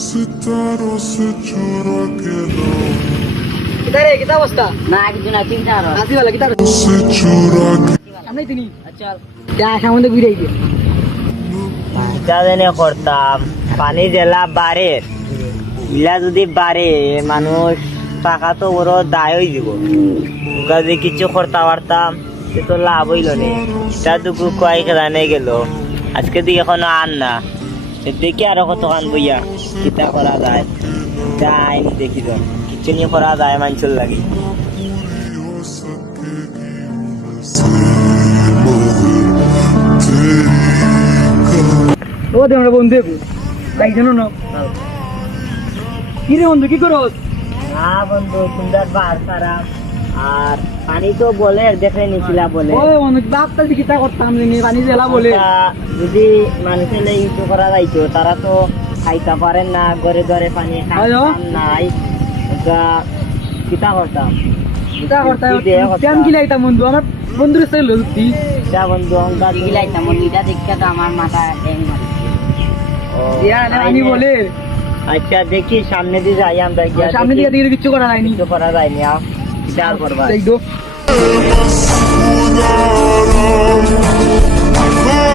सितारों से चुरा के কিতারে কিতা অবস্থা না কিছু না চিন্তা করো আজি वाला কিতারে से चुरा के সামনে তিনি চল যা সামনে ঘুরে আইবে জানে করতাম পানি জেলা বাড়ে ইলা যদি বাড়ে মানুষ টাকা তো বড় দায় হয়ে যাব ওকে যদি কিছু করতে পারতাম সে তো লাভ হইল নে তা দুকু কয়েক রানে গেল আজকে দিকে এখনো আন না দেখি আরো কত কান বইয়া কিতা করা যায় যাই দেখি তো কিছু নিয়ে করা যায় মানুষের লাগে हो सकेगी तेरी ও দে আমরা বন্ধু লাইক জানো না কি রে বন্ধু কি করছ না বন্ধু সুন্দর বার সারা আর পানি তো বলে দেখে নিছিলা বলে ও বন্ধু বাপটা কিতা করতাম নি পানি জেলা বলে আচ্ছা, যদি মানুষের ইউজ করা যাইতো তারা তো খাইতে পারেন না ঘরে ঘরে পানি হ্যালো? খাইতাম নাই ওটা কিতা করতাম কিতা করতাম কি দেয়া করতাম? কেন কি লাইতাম বন্ধু আমার বন্ধুর সাথে লুতি যা বন্ধু অহংকার গিলাইতাম মনিটা দেখতে তো আমার মাথা ট্যাং মারে ও, ইয়া না আমি বলে আচ্ছা দেখি সামনে দিয়ে যাই আমরা গিয়া সামনে দেখি দিকে কিছু করা যায়নি কিছু করা যায়নি আও কিতা আর করবা দেখ দো